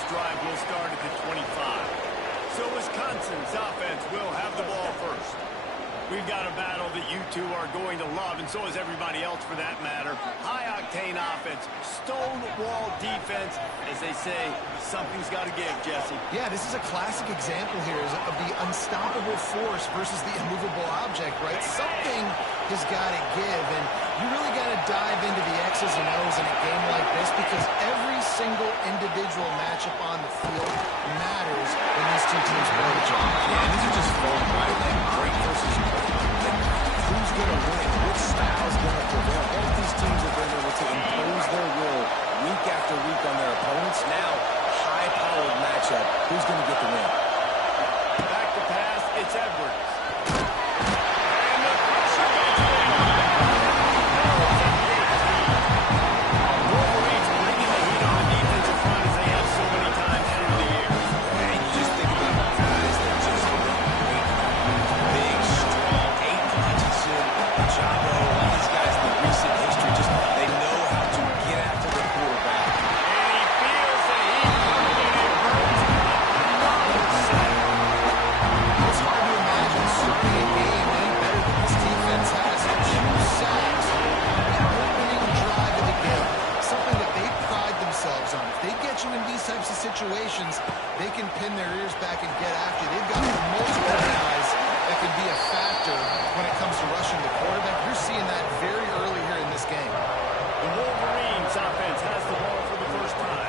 this drive will start at the 25. So Wisconsin's offense will have the ball first. We've got a battle that you two are going to love, and so is everybody else for that matter. High-octane offense, stonewall defense. As they say, something's got to give, Jesse. Yeah, this is a classic example here of the unstoppable force versus the immovable object, right? Something has got to give, and you really got to dive into the X's and O's in a game like this because every single individual matchup on the field matters when these two teams play each other. Yeah, these are just fun, right? Like great versus great. Who's going to win? Which style's going to prevail? Both these teams have been able to impose their will week after week on their opponents. Now, high-powered matchup. Who's going to get the win? Back to pass, it's Edwards. Situations, they can pin their ears back and get after. They've got multiple guys that can be a factor when it comes to rushing the quarterback. You're seeing that very early here in this game. The Wolverines offense has the ball for the first time,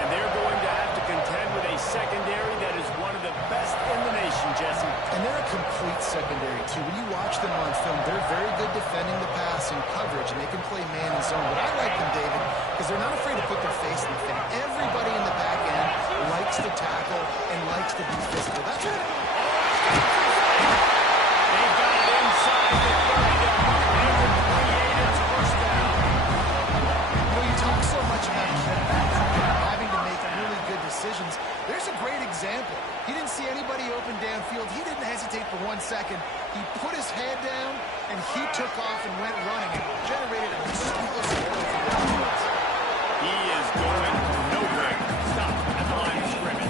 and they're going to have to contend with a secondary that is one of the best in the nation, Jesse. And they're a complete secondary, too. When you watch them on film, they're very good defending the pass and coverage, and they can play man and zone. But I like them, David, because they're not afraid to put their face in the thing. Everybody in the back end likes to tackle and likes to be physical. That's what they've got it inside the 30 to mark number 28. It's first down. You know, you talk so much about having to make really good decisions. There's a great example. He didn't see anybody open downfield. He didn't hesitate for 1 second. He put his head down, and he took off and went running and generated a ridiculous play for the offense. He is going nowhere. Stop at the line of scrimmage.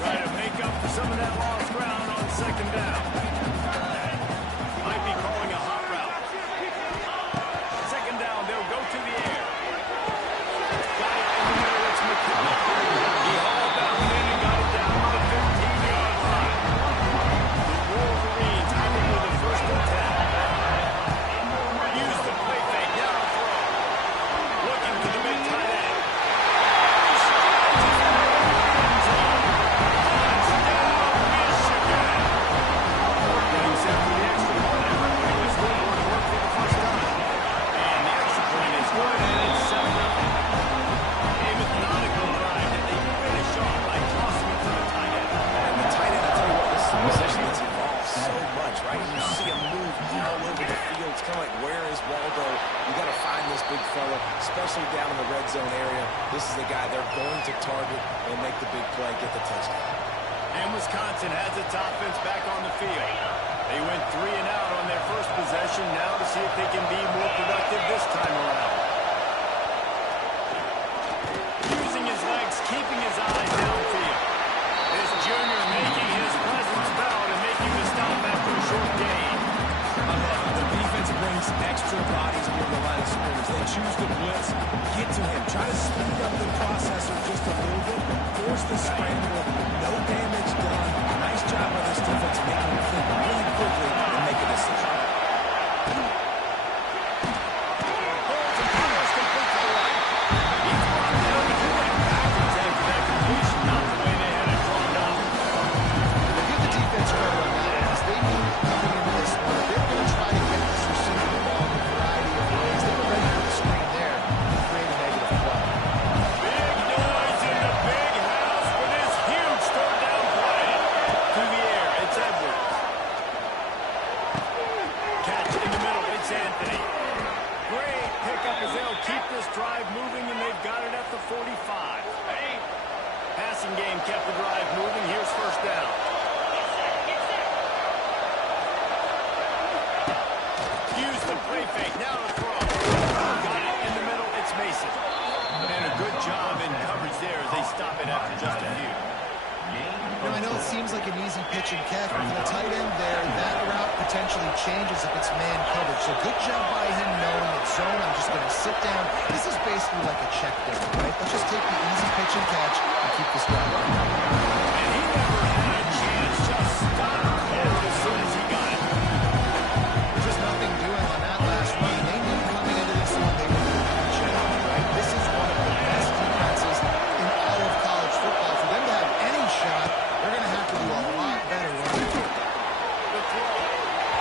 Try to make up for some of that lost ground on second down. Might be calling a hot route. Second down, they'll go to the air. Got it in the middle, it's McCullough. He hauled that one in and got it down to the 15-yard line. The Wolverines coming with the first and 10. Use the play fake, now to throw. Looking to the big tight end. Especially down in the red zone area. This is the guy they're going to target and make the big play, get the touchdown. And Wisconsin has its offense back on the field. They went 3 and out on their first possession. Now to see if they can be more productive this time around. Using his legs, keeping his eyes downfield. This junior making his presence felt and making the stop after a short gain. The defense brings extra bodies near the line of scrimmage. They choose to blitz, get to him, try to speed up the processor just a little bit, force the scramble, no damage done. Nice job by this defense making him think really quickly and make a decision. Game kept the drive moving. Here's first down. Use the play fake. Now to throw. Got it in the middle. It's Mason. seems like an easy pitch and catch, but for the tight end there, that route potentially changes if it's man coverage. So good job by him knowing that zone, I'm just going to sit down. This is basically like a check down, right? Let's just take the easy pitch and catch and keep this guy going. And he never had a chance, just stopped cold as soon as he got it. There's just nothing doing on that last run. They knew coming into this one they were going to be challenged, right? This is one of the best defenses in all of college football. For them to have any shot, they're going to have to do a lot better running. The throw.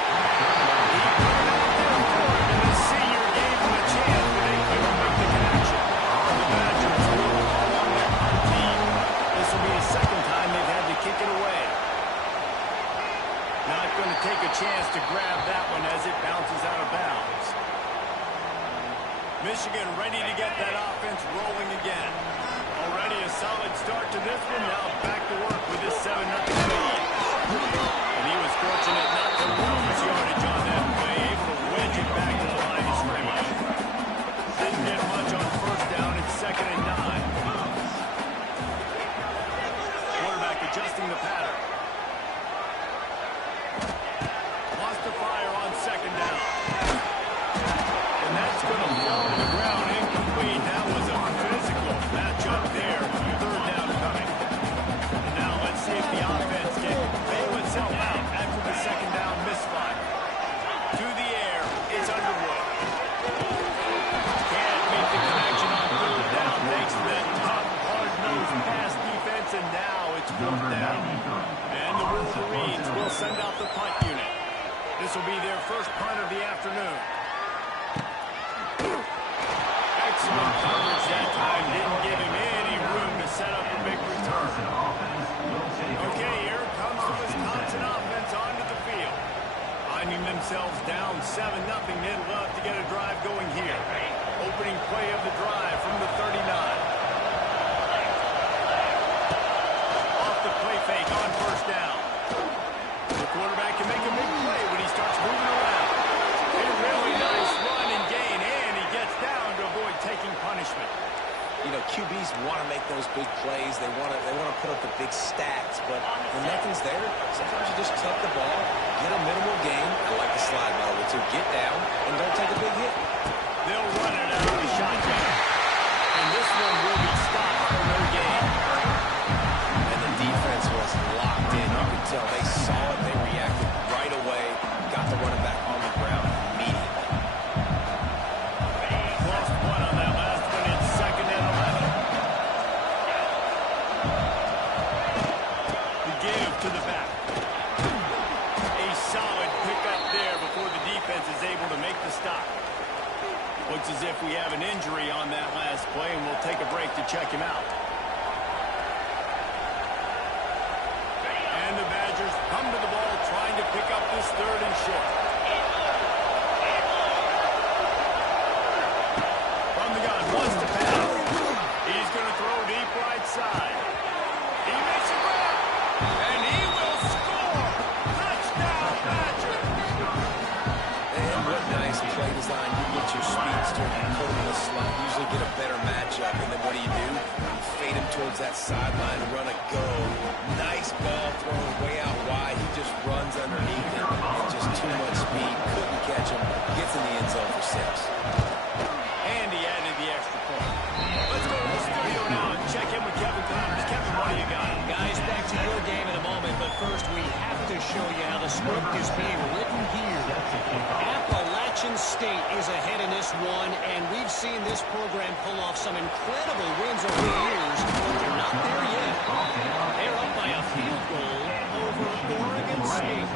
He put it out there for him, and the senior gave him a chance, but they couldn't make the connection. The Badgers will call on their punt team. This will be the second time they've had to kick it away. Not going to take a chance to grab that one as it bounces out of bounds. Michigan ready to get that offense rolling again. Already a solid start to this one. Now back to work with this 7-0 lead. And he was fortunate not to lose yardage on that play, able to wedge it back to the line of scrimmage. Didn't get much on first down. It's 2nd and 9. Quarterback adjusting the pattern. Wants to fire on 2nd down. And that's going to fall to the ground incomplete. That was a physical matchup there. 3rd down coming. And now let's see if the offense can bail itself out after the 2nd down misfire. To the air, it's Underwood. Can't make the connection on 3rd down thanks to that tough, hard-nosed pass defense, and now it's 4th down. And the Wolverines will send out the punt unit. This will be their first punt of the afternoon. Excellent coverage that time. Didn't give him any room to set up a big return. Okay, here comes the Wisconsin offense onto the field. Finding themselves down 7-0. They'd love to get a drive going here. Opening play of the drive from the 39. Off the play fake on first down. The quarterback can make a big play when he starts moving around. A really nice run and gain, and he gets down to avoid taking punishment. You know, QBs want to make those big plays. They want to put up the big stats, but when nothing's there, sometimes you just tuck the ball, get a minimal gain. I like the slide by the way, too. Get down and don't take a big hit. They'll run it out of the shotgun. And this one will be stopped for no gain. And the defense was locked in. You could tell they saw it. They reacted right away. Got the running back on the ground immediately. Lost one on that last one. It's 2nd and 11. The give to the back. A solid pickup there before the defense is able to make the stop. Looks as if we have an injury on that last play, and we'll take a break to check him out. And the Badgers come to the ball trying to pick up this 3rd and short. From the gun, wants to pass. He's going to throw deep right side. He makes a grab, and he will score. Touchdown, Badgers. And what nice play design. You get your speedster and put him in the slot. Usually get a better matchup, and then what do? You fade him towards that sideline, run a go. Nice ball thrown way out wide. He just runs underneath it. And just too much speed. Couldn't catch him. Gets in the end zone for 6. And he added the extra point. Let's go to the studio now and check in with Kevin Connors. Kevin, what do you got? Guys, back to your game in a moment, but first we have to show you how the script is being written here. Appalachian State is ahead in this one, and we've seen this program pull off some incredible wins over the years, but they're not there yet. They're up by a field goal over Oregon State.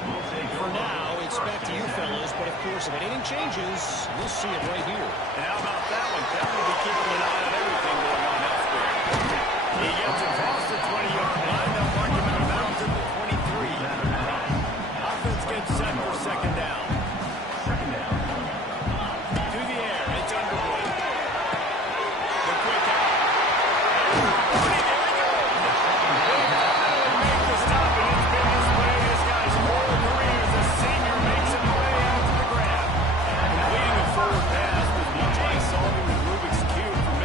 For now, it's back to you fellas, but of course, if anything changes, we'll see it right here. And how about that one? Kevin will be keeping an eye on everything going on elsewhere. He gets across the 20-yard line. They'll mark him in bounds at the 23. Offense gets set for 2nd down. To the air, it's Underwood. The quick out. There we go. They finally make the stop, and it's been this way this guy's whole career as a senior makes a play after the grab. Completing a forward pass was much like solving the Rubik's Cube for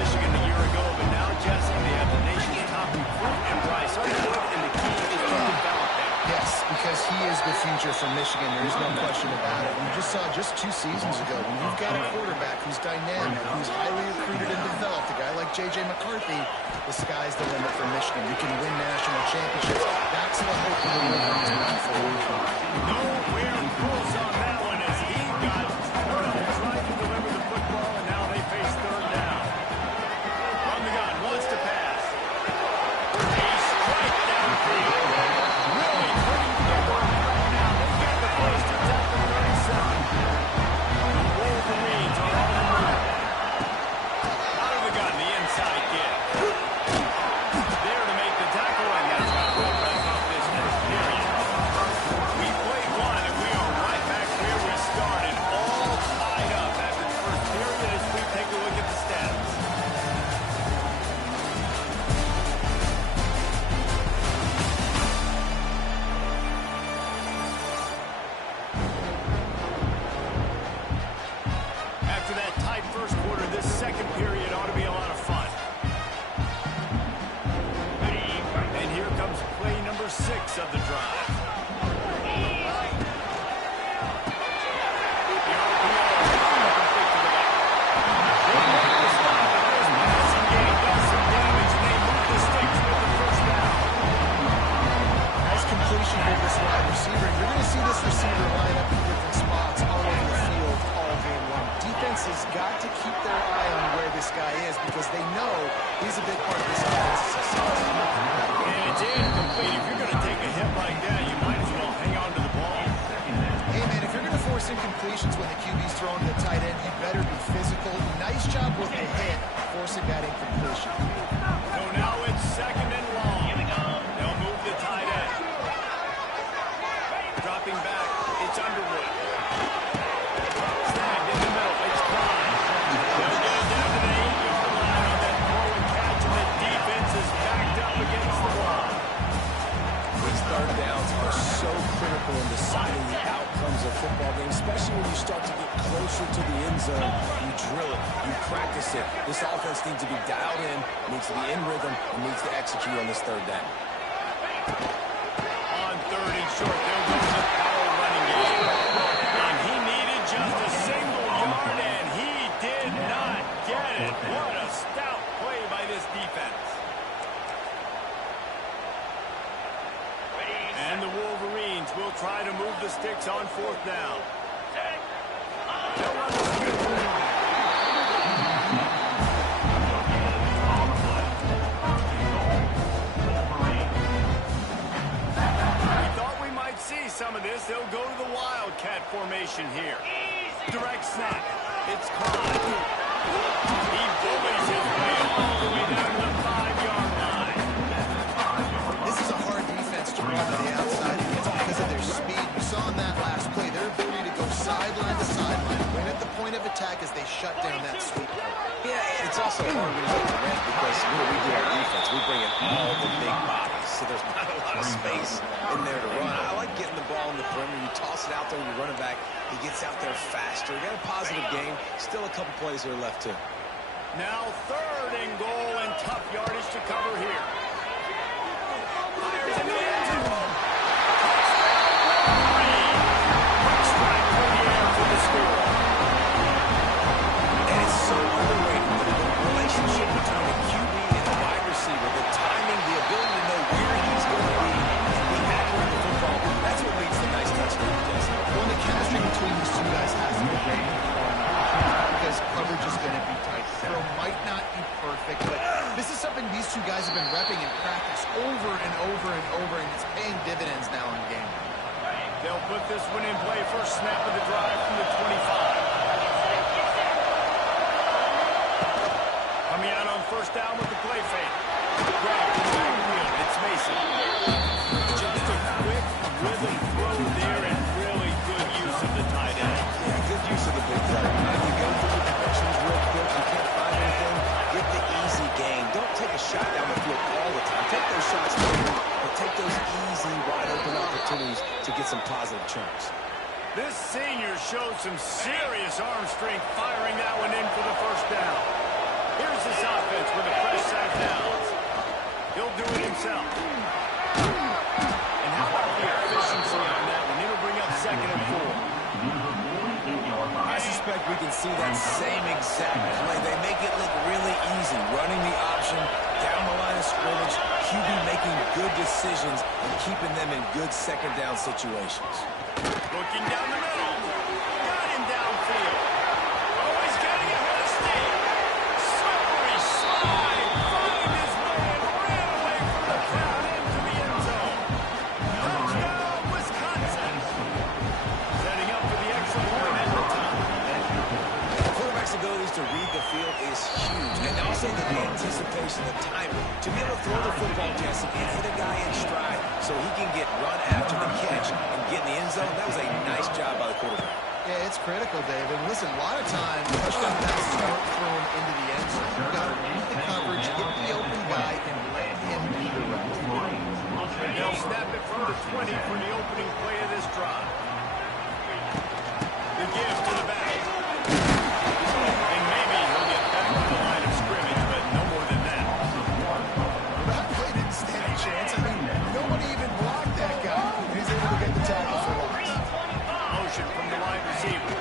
for Michigan. There is no question about it. You just saw just 2 seasons ago when you've got a quarterback who's dynamic, who's highly recruited and developed, a guy like J.J. McCarthy, the sky's the limit for Michigan. You can win national championships. That's the hope of the Wolverines moving forward. Nowhere close on that one as he got tried to deliver the football, and now they face third down. From the gun, wants to pass. A strike downfield. Really putting together a play now. They've got the first attack of 37. The Wolverines are on the move. Out of the gun, the inside give. There to make the tackle, and that's not going to wrap up this next period. We played one, and we are right back where we started, all tied up after the first period as we take a look at the stats. After that tight first quarter, this second period ought to be a lot of fun. And here comes play number 6 of the drive. The RPO, complete to the back. They make the stop, but this passing game does some damage, and they move the sticks with the first down. Nice completion here, this wide receiver. You're going to see this receiver line up in different spots all over the field all game long. Defense has got to keep their eye on where this guy is because they know he's a big part of this offense's success. And it's incomplete. If you're going to take a hit like that, you might as well hang on to the ball. Hey, man, if you're going to force incompletions when the QB's throwing to the tight end, you better be physical. Nice job with the hit, forcing that incompletion. So now it's second and long. They'll move the tight end. Dropping back, it's Underwood. Snagged in the middle, it's Klein. They'll get it down to the 8-yard line on that throw and catch, and the defense is backed up against the wall. These third downs are so critical in deciding the outcomes of football games, especially when you start to get closer to the end zone. You drill it, you practice it. This offense needs to be dialed in, needs to be in rhythm, and needs to execute on this third down. On third and short, they'll go to the power running game. And he needed just a single yard, and he did not get it. What a stout play by this defense. And the Wolverines will try to move the sticks on fourth down. They'll run the scoop. We thought we might see some of this. They'll go to the Wildcat formation here. Direct snap. It's Klein. He bullies his way all the way down to the 5-yard line. This is a hard defense to run to the outside because of their speed. You saw in that last play their ability to go sideline to sideline, win at the point of attack as they shut down that sweep. Yeah, and it's also hard when you look at Rent because when we do our defense, we bring in all the big bodies, so there's not a lot of space in there to run. I like getting the ball in the perimeter. You toss it out there when you're running back. He gets out there faster. Got a positive game. Still a couple plays here left, too. Now third and goal and tough yardage to cover here. Fires in the end zone. Quick strike through the air for the score. And it's so underrated, the relationship between the QB and the wide receiver, the timing, the ability to know where he's going to be and be accurate with the football. That's what leads to nice touchdowns, Jesse. Well, the chemistry between these two guys has to be great because coverage is going to be tight. Throw might not be perfect, but this is something these two guys have been repping in practice over and over and over, and it's paying dividends now in the game. They'll put this one in play. First snap of the drive from the 25. Coming out on first down with the play fake. Grab in the backfield. It's Mason. Just a quick rhythm throw there and really good use of the tight end. Yeah, good use of the big play. You go through the progressions real quick. You can't find anything. Get the easy gain. Don't take a shot down the field all the time. Take those shots later, but take those easy, wide-open opportunities to get some positive chunks. This senior showed some serious arm strength firing that one in for the first down. Here's this offense with a fresh set of downs. He'll do it himself. And how about the efficiency on that one? It'll bring up see that same exact play. They make it look really easy, running the option down the line of scrimmage, QB making good decisions and keeping them in good second down situations. Looking down the middle. Got him downfield. Oh, he's getting ahead of steam. Slippery slide. Finding his way and ran away from the crowd into the end zone. Touchdown, Wisconsin. Setting up for the extra point at the top. The quarterback's abilities to read the field is huge, and also the anticipation, the timing, to be able to throw the football just and hit a guy in stride so he can get run after the catch and get in the end zone. That was a nice job by the quarterback. Yeah, it's critical, David. Listen, a lot of times, touchdown passes aren't thrown into the end zone. You've got to read the coverage, hit the open guy, and let him be the run. They'll snap it from the 20 for the opening play of this drive. The give to the back. And maybe he'll get back to the line of scrimmage, but no more than that. That play didn't stand a chance. I mean, nobody even blocked that guy. He's able to get the tackle for loss. Motion from the wide receiver.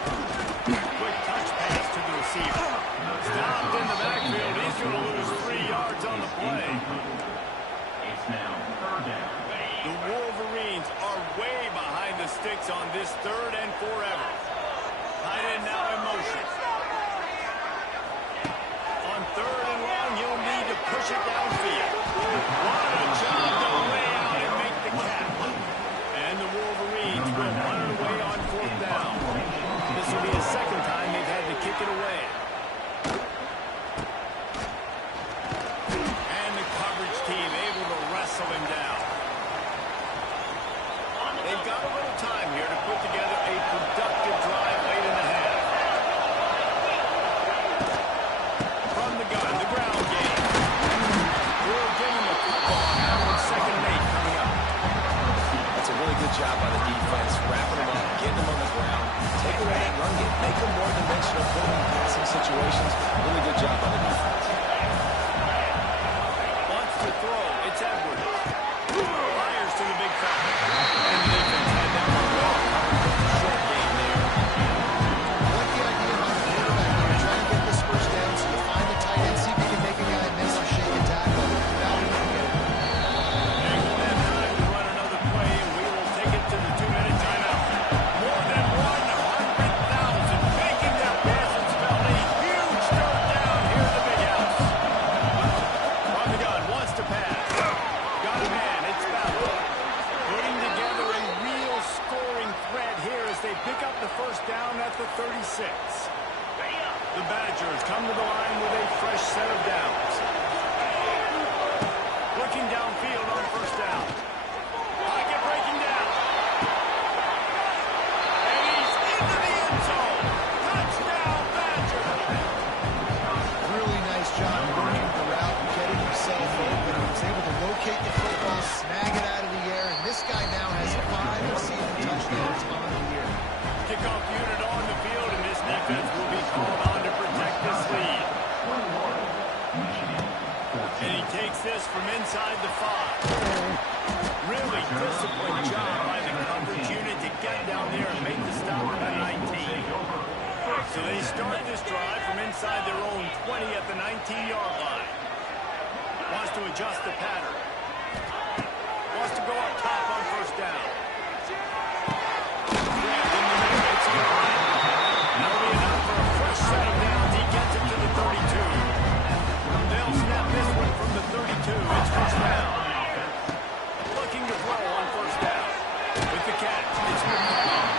Quick touch pass to the receiver. Stopped in the backfield. He's going to lose 3 yards on the play. It's now third down. The Wolverines are way behind the sticks on this third and forever. Tight end now in motion. On third and long, you'll need to push it downfield. What a job to lay out and make the catch. And the Wolverines will run it away on fourth down. This will be the second time they've had to kick it away. And the coverage team able to wrestle him down. They've got a little time here to put together a productive drive late in the half. From the gun, the ground game. We'll give him a couple on that one. Second and 8 coming up. That's a really good job by the defense, wrapping them up, getting them on the ground, take away that run game, make them one-dimensional, put them in passing situations. Really good job by the defense. Wants to throw. It's Edwards. Fires to the big fella. And the defense had that one well covered. Short game there. I like the idea about the quarterback here, trying to get this first down so you find the tight end, see if you can make a guy miss or shake a tackle. Now we can get it. They won't have time to run another play, and we will take it to the 2-minute timeout. More than 100,000 making their presence felt. A huge third down here in the big house. From the gun, wants to pass. Got a man, it's Ballard. Putting together a real scoring threat here as they pick up the first down at the 36. The Badgers come to the line with a fresh set of downs. Looking downfield on first down. Pocket breaking down. And he's into the end zone. Touchdown, Badgers. Really nice job working the route and getting himself open. He was able to locate the football, snag it out of the air, and this guy now has 5 receiving touchdowns on the year. Kickoff unit on the field, and this defense will be called on to protect this lead. And he takes this from inside the 5. Really disciplined job by the coverage unit to get down there and make the stop at the 19. So they start this drive from inside their own 20 at the 19-yard line. Wants to adjust the pattern. Wants to go up top on first down. Grabbed in the middle. It's gone. That'll be enough for a fresh set of downs. He gets it to the 32. They'll snap this one from the 32. It's first down. Looking to throw on first down. With the catch, it's McCollum.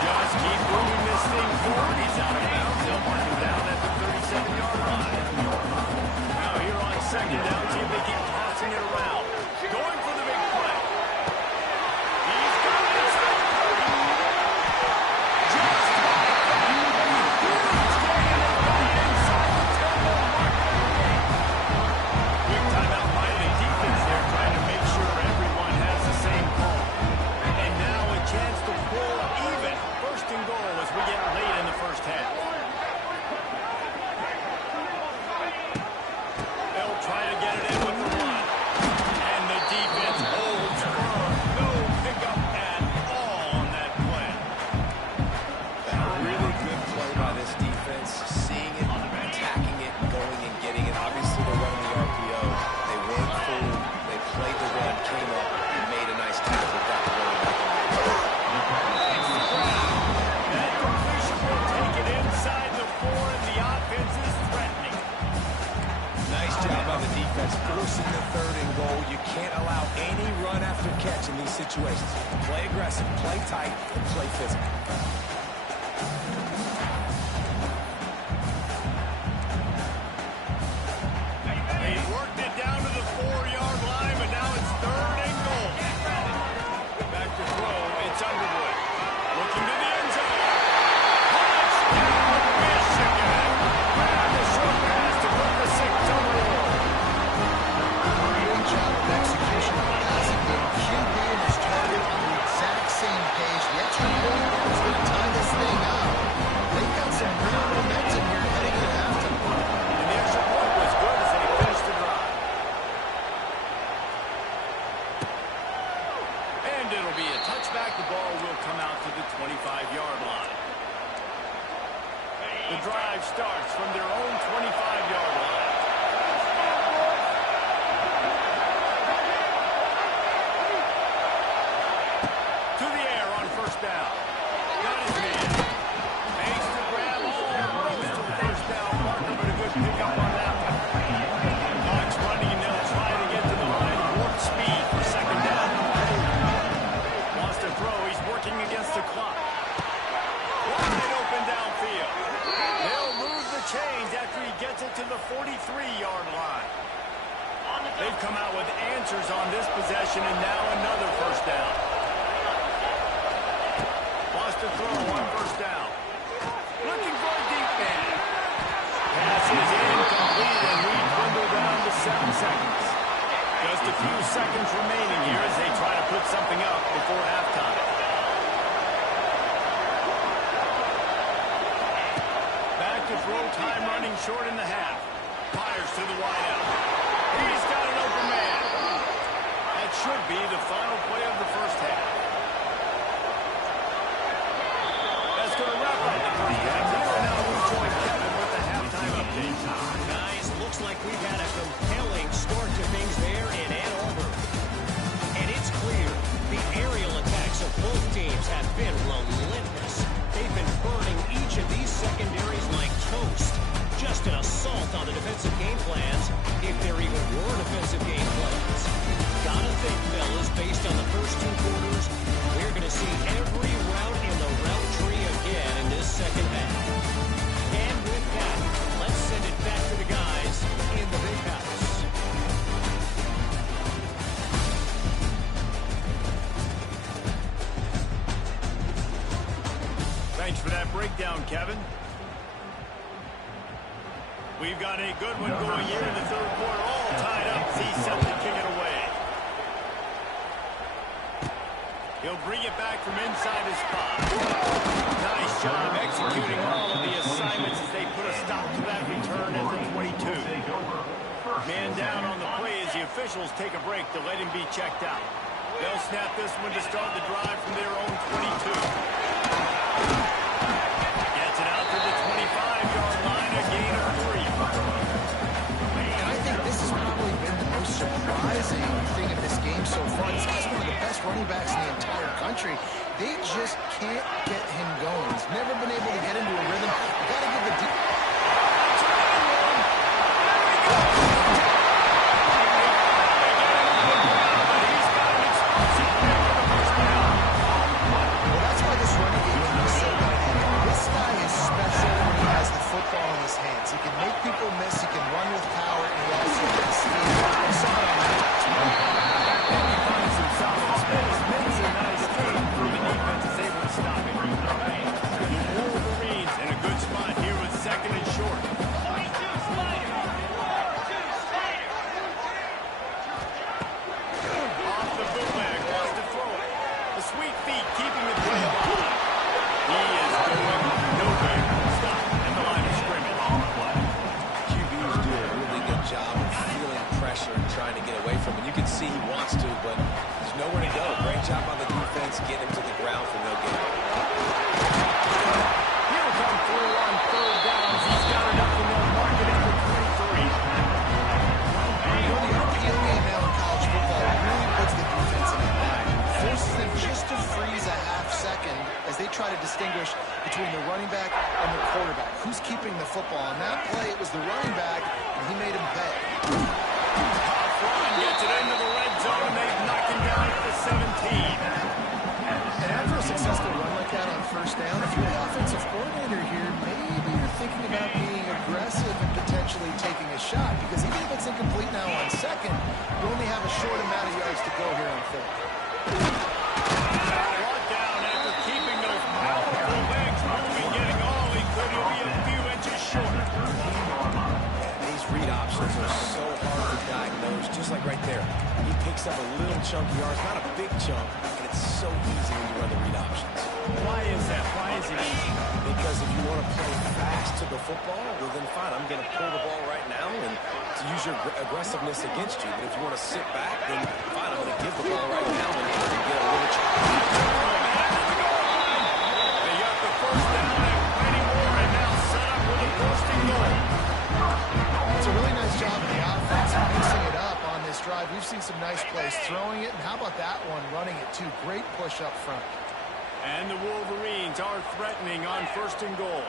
Just keep moving this thing forward. He's out of bounds. They'll mark him down at the 37-yard line. Now here on second down, see if they keep passing it around. Going for the big play. He's got it inside the 30. Just huge gain, and they've got it inside the 10-yard mark of the game. Quick timeout by the defense there, trying to make sure everyone has the same call. And now a chance to pull even. First and goal as we get late in the first half. They'll try to get it in with the run. job by the defense, forcing the 3rd and goal. You can't allow any run after catch in these situations. Play aggressive, play tight, and play physical. They worked it down to the 4-yard line, but now it's 3rd and goal. Back to throw. It's Underwood. Looking to the end zone. Touchdown, Michigan. And the short pass to put the 6 on the board. Great job of execution of the passing game. QB and his target on the exact same page. The extra point is going to tie this thing up. They've got some real momentum here heading into halftime. And the extra point was good as they finished the drive. And it'll be a touchback. The ball will come out to the 25-yard line. The drive starts from their own 25-yard line. To the air on 1st down. Got his man. Makes the grab almost to the 1st down marker, but a good pickup on that one. Clock's running, and they'll try to get to the line. Warp speed for 2nd down. Wants to throw. He's working against the clock. Wide open downfield. They'll move the chains after he gets it to the 43-yard line. They've come out with answers on this possession, and now another 1st down. Wants to throw on 1st down. Looking for a deep man. Pass is incomplete, and we dwindle down to 7 seconds. Just a few seconds remaining here as they try to put something up before halftime. Back to throw, time running short in the half. Fires to the wideout. He's got an open man. That should be the final play of the 1st half. That's going to wrap up the 1st half. And now we join Kevin with the halftime update. Guys, looks like we've had a compelling start to things there in Ann Arbor. And it's clear the aerial attacks of both teams have been relentless. They've been burning each of these secondaries like toast. Just an assault on the defensive game plans, if there even were defensive game plans. Gotta think, fellas, based on the first 2 quarters, we're going to see every route in the route tree again in this 2nd half. And with that, let's send it back to the guys in the big house. Thanks for that breakdown, Kevin. We've got a good one going here in the 3rd quarter, all tied up as he's set to kick it away. He'll bring it back from inside his spot. Nice job executing all of the assignments as they put a stop to that return at the 22. Man down on the play as the officials take a break to let him be checked out. They'll snap this one to start the drive from their own 22. Gets it out to the 25-yard line, a gain of 3. And I think this has probably been the most surprising thing of this game so far. This guy's one of the best running backs in the entire country. They just can't get him going. He's never been able to get into a rhythm. You got to give the Well, that's why this running game can be so dynamic. This guy is special when he has the football in his hands. He can make people miss. He can run with power, and he also has speed. We saw it on that. And he finds himself in space. Makes a nice game. The defense is able to stop it. The Wolverines in a good spot here with 2nd and short. Off the bootleg, wants to throw it. The sweet feet keeping the play alive. He is going nowhere. Stop at the line of scrimmage. QBs do a really good job of feeling pressure and trying to get away from it. You can see he wants to, but there's nowhere to go. Great job on the defense, get him to the ground for no gain. He'll come through on 3rd downs. He's got it up and they'll mark it at the 23. You know, the RPM game now in college football really puts the defense in a bind. Forces them just to freeze a half second as they try to distinguish between the running back and the quarterback. Who's keeping the football? On that play, it was the running back, and he made him pay. Hot run gets it into the red zone, and they knock him down at the 17. And after a successful run like that on first down, if you're the offensive coordinator here, maybe you're thinking about being aggressive and potentially taking a shot, because even if it's incomplete now on second, you only have a short amount of yards to go here on third. Brought down after keeping those powerful legs moving, getting all he could. He'll be a few inches short. These read options are so hard to diagnose, just like right there. He picks up a little chunk of yards, not a big chunk, and it's so easy when you run the read options. Why is that? Why is it easy? Because if you want to play fast to the football, well then fine, I'm going to pull the ball right now and to use your aggressiveness against you. But if you want to sit back, then fine, I'm going to give the ball right now and get a little chance. They got the first down and plenty more, and now set up with a first and goal. It's a really nice job of the offense mixing it up on this drive. We've seen some nice plays throwing it, and how about that one running it too? Great push up front. And the Wolverines are threatening on first and goal.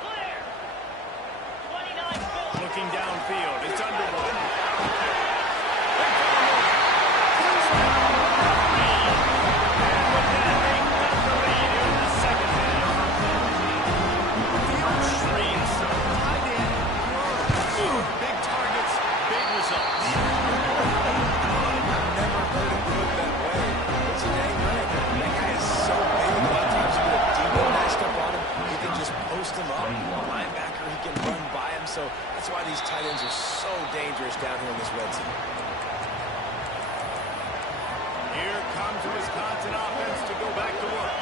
Looking downfield, it's Underwood. And with that, they got the lead in the second half. Field streaks, tight end, big targets, big results. I've never heard it put that way. It's a dang right. That guy is so big. A lot of times you get a D-man matched up on him. You can just post him up. A linebacker, he can run by him. So that's why these tight ends are so dangerous down here in this red zone. Here comes the Wisconsin offense to go back to work.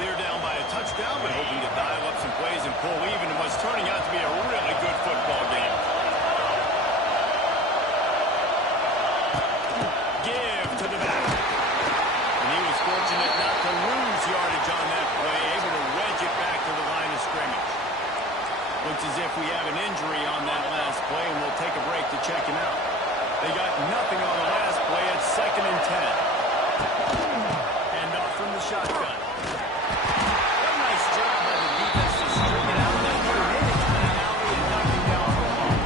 They're down by a touchdown, but hoping to dial up some plays and pull even in what's turning out to be a really good football game. Give to the back. And he was fortunate not to lose yardage on that play, able to wedge it back to the line of scrimmage. Looks as if we have an injury on that last play, and we'll take a break to check him out. They got nothing on the last play at 2nd and 10. And off from the shotgun. What a nice job by the defense to string it out. Now put him in it to the alley and knock him down for a ball.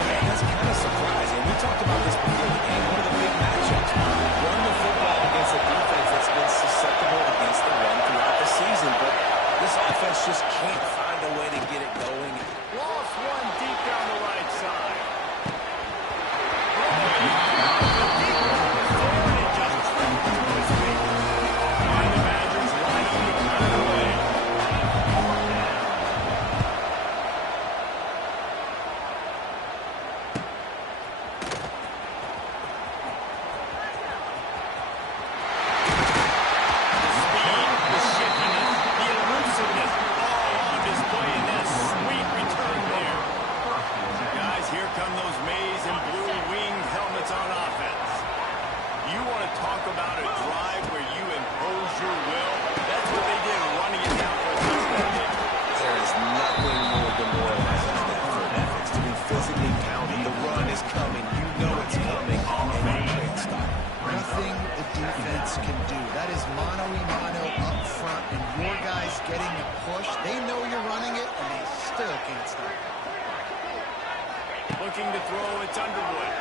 Man, that's kind of surprising. We talked about this before the game. One of the big matchups. Run the football against a defense that's been susceptible against the run throughout the season. But this offense just can't find a way to get it going. Lost one deep down the right side. Looking to throw, it's Underwood.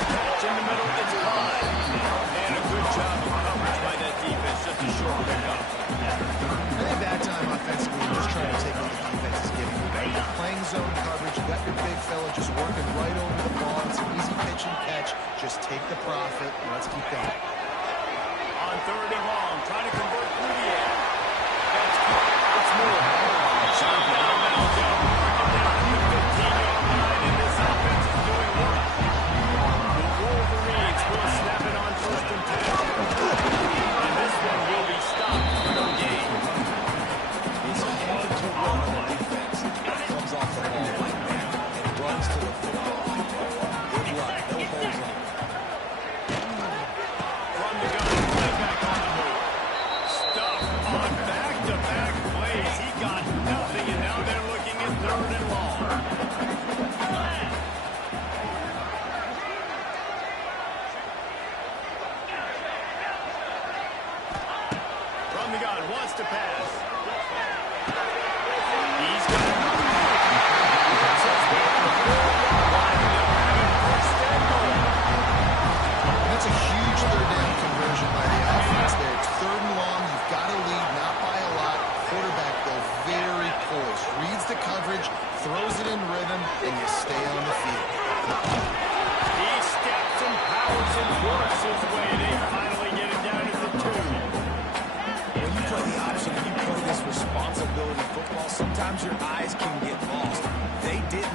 Catch in the middle, it's Clyde. And a good job of coverage by that defense, just a short pickup. I think that time offensively, you're just trying to take what the defense is giving you. Right? You're playing zone coverage. You got your big fella just working right over the ball. It's an easy pitch and catch. Just take the profit, and let's keep going. On 3rd and long, trying to convert through the air. That's caught. It's Moore. Shot down now, down. Mark it down at the 15-yard line, and this offense is doing work. The Wolverines will snap it on 1st and 10. And this one will be stopped for no gain. It's hard to run on the defense. It comes off the ball like that and runs to the football. Good luck. No holes in it. From the gun, right back on the move. Stuff on back-to-back plays. He got nothing, and now they're looking at 3rd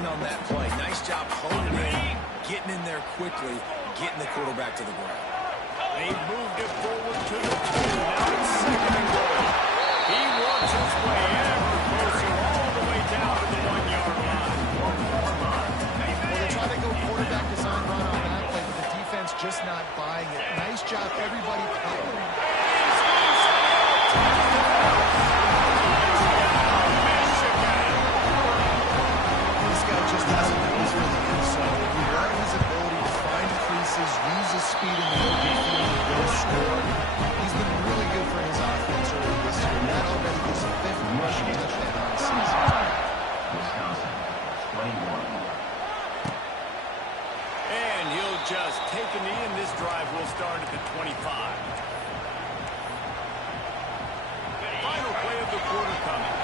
waiting on that play. Nice job holding in, getting in there quickly, getting the quarterback to the ground. They moved it forward to the 2. Now it's 2nd and goal. He works his way ever closer all the way down to the 1-yard line. Well, they try to go quarterback design run on that play, but the defense just not buying it. Nice job, everybody playing. This guy just has a nose for the inside. We love his ability to find creases, use his speed in the open field, and go score. He's been really good for his offense early this year. That already his 5th rushing touchdown on the season. Wisconsin, 21. And he'll just take a knee, and this drive will start at the 25. Final play of the quarter coming.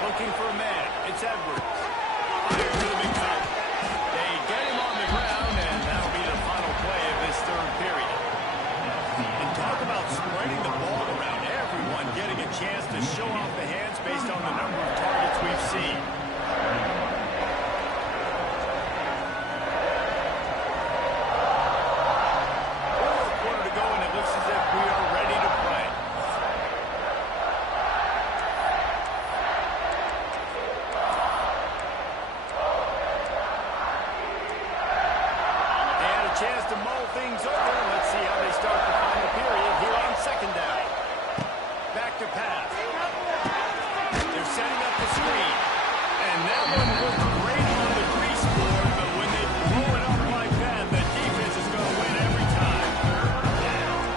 Looking for a man. It's Edwards. Fires to the big top. They get him on the ground, and that'll be the final play of this 3rd period. And talk about spreading the ball around. Everyone getting a chance to show off the hands based on the number of targets we've seen. Quarter to go, and it looks as if we are ready to play. They had a chance to mull things over. Let's see how they start the final period here on 2nd down. Back to pass. They're setting up the screen. And that one looked great on the grease board, but when they blow it up like that, the defense is going to win every time.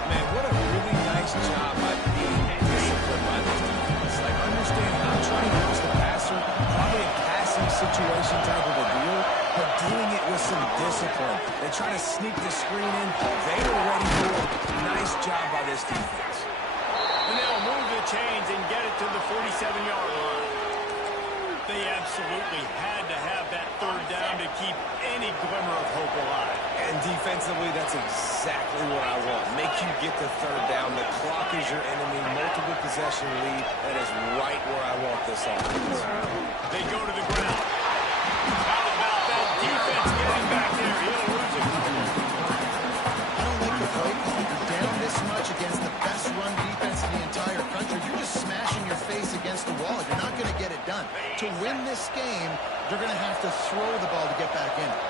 Man, what a really nice job by being disciplined by this defense. Like, understanding I'm trying to use the passer, probably a passing situation type of a deal, but doing it with some discipline. They're trying to sneak the screen in. They were ready for it. Nice job by this defense. And they'll move the chains and get it to the 47-yard line. They absolutely had to have that 3rd down to keep any glimmer of hope alive. And defensively, that's exactly what I want. Make you get the 3rd down. The clock is your enemy. Multiple possession lead. That is right where I want this offense. They go to the ground. How about that defense getting back there? He'll lose it. I don't like the play call. You're down this much against the best run defense in the entire country. You're just smashing your face against the wall. You're not going to get it done. To win this game, you're going to have to throw the ball to get back in it.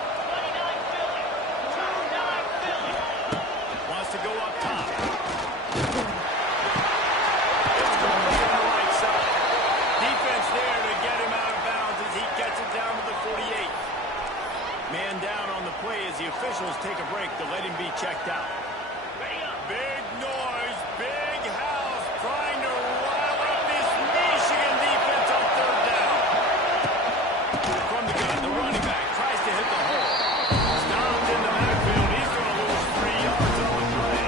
Wants to go up top. It's going on the right side. Defense there to get him out of bounds as he gets it down to the 48. Man down on the play as the officials take a break to let him be checked out. Big noise, big house, trying to rile up this Michigan defense on 3rd down. From the gun, the running back tries to hit the hole. Stopped in the backfield. He's going to lose 3 yards on the play.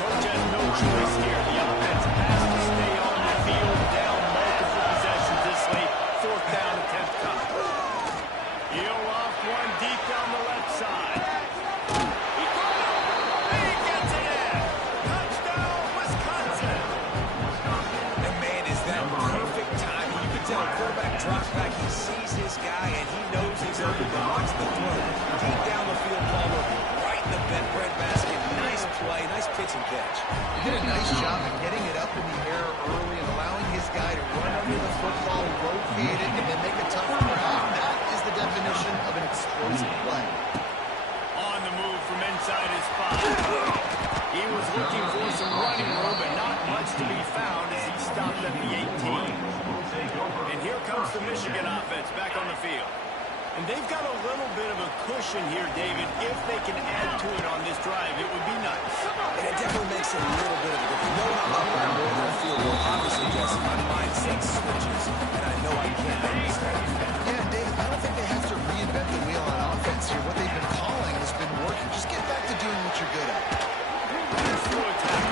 Coach has no choice here. The offense has to stay on the field, down multiple possessions this late. 4th down attempt coming. He'll off one deep down the left side. He gets it in. Touchdown, Wisconsin. And man, is that perfect timing. You can tell quarterback drops back. He sees his guy, and he knows he's open to watch the throw. Deep down the field, Palmer, right in the bread basket. Nice play, nice pitch and catch. He did a nice job of getting it up in the air early and allowing his guy to run under the football, rotate it, and then make a tough grab. That is the definition of an explosive play. On the move from inside his 5. He was looking for some running room, but not much to be found as he stopped at the 18. And here comes the Michigan offense back on the field. And they've got a little bit of a cushion here, David. If they can add to it on this drive, it would be nice. And it definitely makes a little bit of a difference. Knowing I'm up on more than field goal, obviously, Jesse, my mindset switches, and I know I can't make mistakes. Yeah, and David, I don't think they have to reinvent the wheel on offense here. What they've been calling has been working. Just get back to doing what you're good at. Through attack.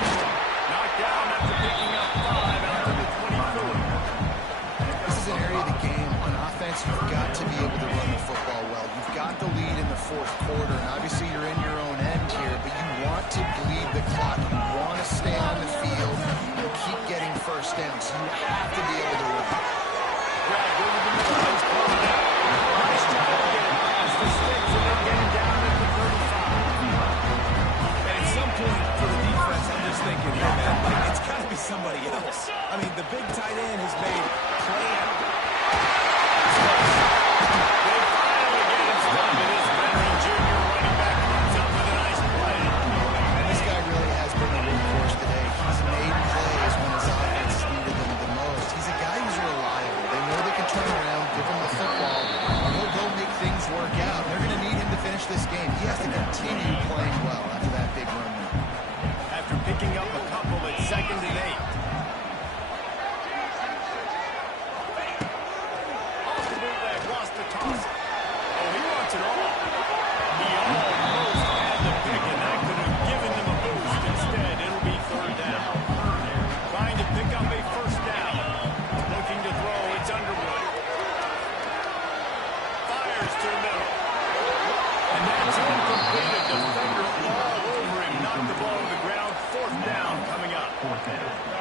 Knocked down after picking up 5 out to the 24. This is an area of the game on offense you've got to be able to run the football well. You've got the lead in the 4th quarter, and obviously you're in your own end here, but you want to bleed the clock. You want to stay on down, so you have to be able to run. Grabbed over the middle. It's caught out. Nice job to get it past the sticks and then get it down at the 35. And at some point for the defense, I'm just thinking, hey, man, like, it's got to be somebody else. I mean, the big tight end has made play after. They finally get him stopped. And this veteran junior running back comes up with a nice play. And this guy really has been a workhorse today. He's made plays when his offense needed them the most. He's a guy who's reliable. They know they can turn around, give him the football, and he'll go make things work out. They're going to need him to finish this game. He has to continue playing well after that big run. After picking up a couple at 2nd and 8. Off the bootleg, wants to toss it. Oh, he wants it all. He almost had the pick, and that could have given them a boost. Instead, it'll be 3rd down. Trying to pick up a 1st down. Looking to throw, it's Underwood. Fires to the middle. And that's incomplete. A defender all over him. Knocked the ball to the ground. 4th down coming up.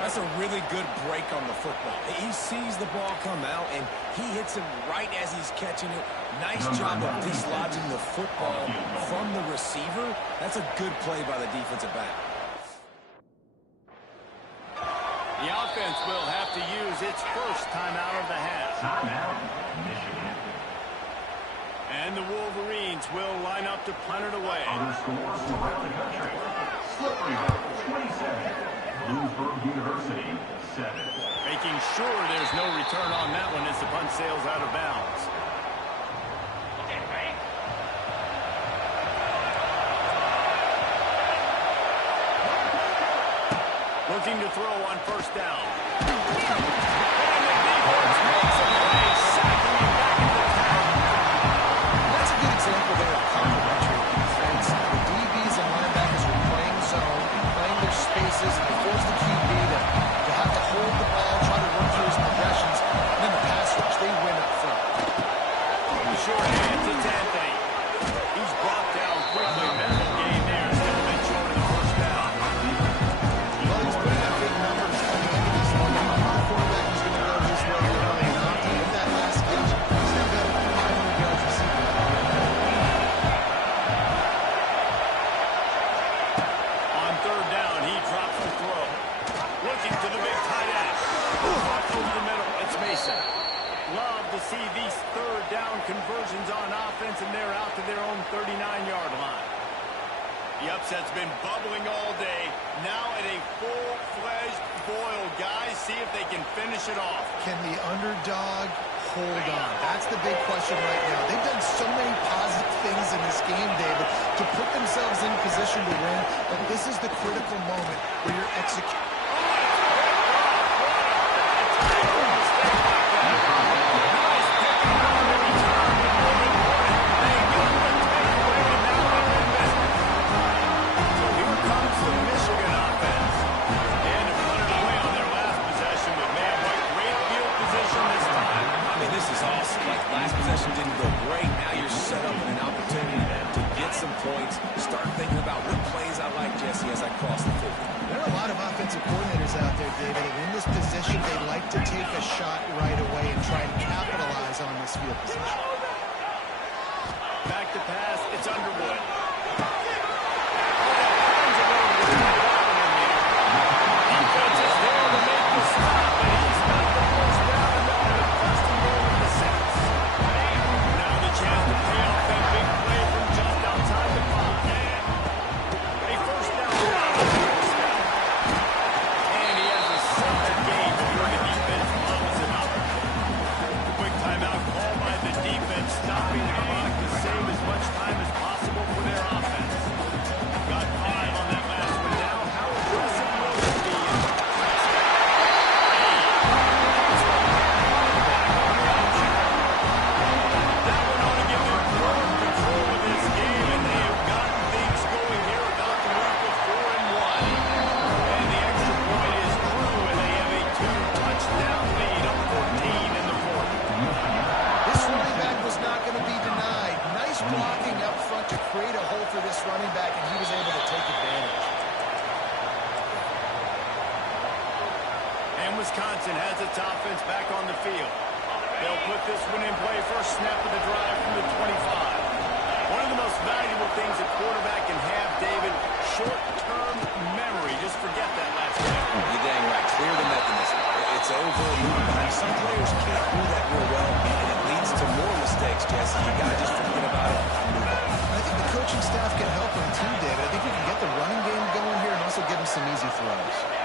That's a really good break on the football. He sees the ball come out, and he hits him right as he's catching it. Nice job of dislodging the football from the receiver. That's a good play by the defensive back. The offense will have to use its first timeout of the half. Timeout, Michigan. And the Wolverines will line up to punt it away. Other scores from around the country. Slipperyville, 27. Bloomsburg University, 7. Making sure there's no return on that one as the punt sails out of bounds. Looking to throw on 1st down. And the defense makes a play, sacking him back in the town. That's a good example there of complementary defense. The DBs and linebackers are playing zone, playing their spaces, and they force the QB to have to hold the ball, try to work through his progressions, and then the pass rush, they win up front. Short hands, it's Anthony. He's brought down quickly. Minimal gain there. Still a bit short of the 1st down. Well, he's putting up big numbers coming into this one. Our quarterback is going to go his way early enough to get that last catch. He's now got 500 yards receiving. On 3rd down, he drops the throw. Looking to the big tight end. Off over the middle, it's Mason. Love to see these 3rd down conversions on offense, and they're out to their own 39-yard line. The upset's been bubbling all day. Now at a full-fledged boil. Guys, see if they can finish it off. Can the underdog hold on? That's the big question right now. They've done so many positive things in this game, David, to put themselves in position to win, but this is the critical moment where you're executing. Didn't go great. Now you're set up with an opportunity to get some points. Start thinking about what plays I like, Jesse, as I cross the field. There are a lot of offensive coordinators out there, David, and in this position, they like to take a shot right away and try and capitalize on this field position. Back to pass, it's Underwood. Offense is there to make the stop, and he's got the 1st down and on the 1st and goal of the 6. Now the chance to pay off that big play from just outside the 5. A 1st down run on the 1st down. And he has a solid game before the defense blows him up. Quick timeout call by the defense, stopping the clock to save as much time as possible for their And Wisconsin has its offense back on the field. They'll put this one in play first snap of the drive from the 25. One of the most valuable things a quarterback can have, David, short-term memory. Just forget that last play. You're dang right. Clear the mechanism. It's over. Some players can't do that real well, and it leads to more mistakes, Jesse. You got to just forget about it and move on. I think the coaching staff can help him too, David. I think we can get the running game going here and also give him some easy throws.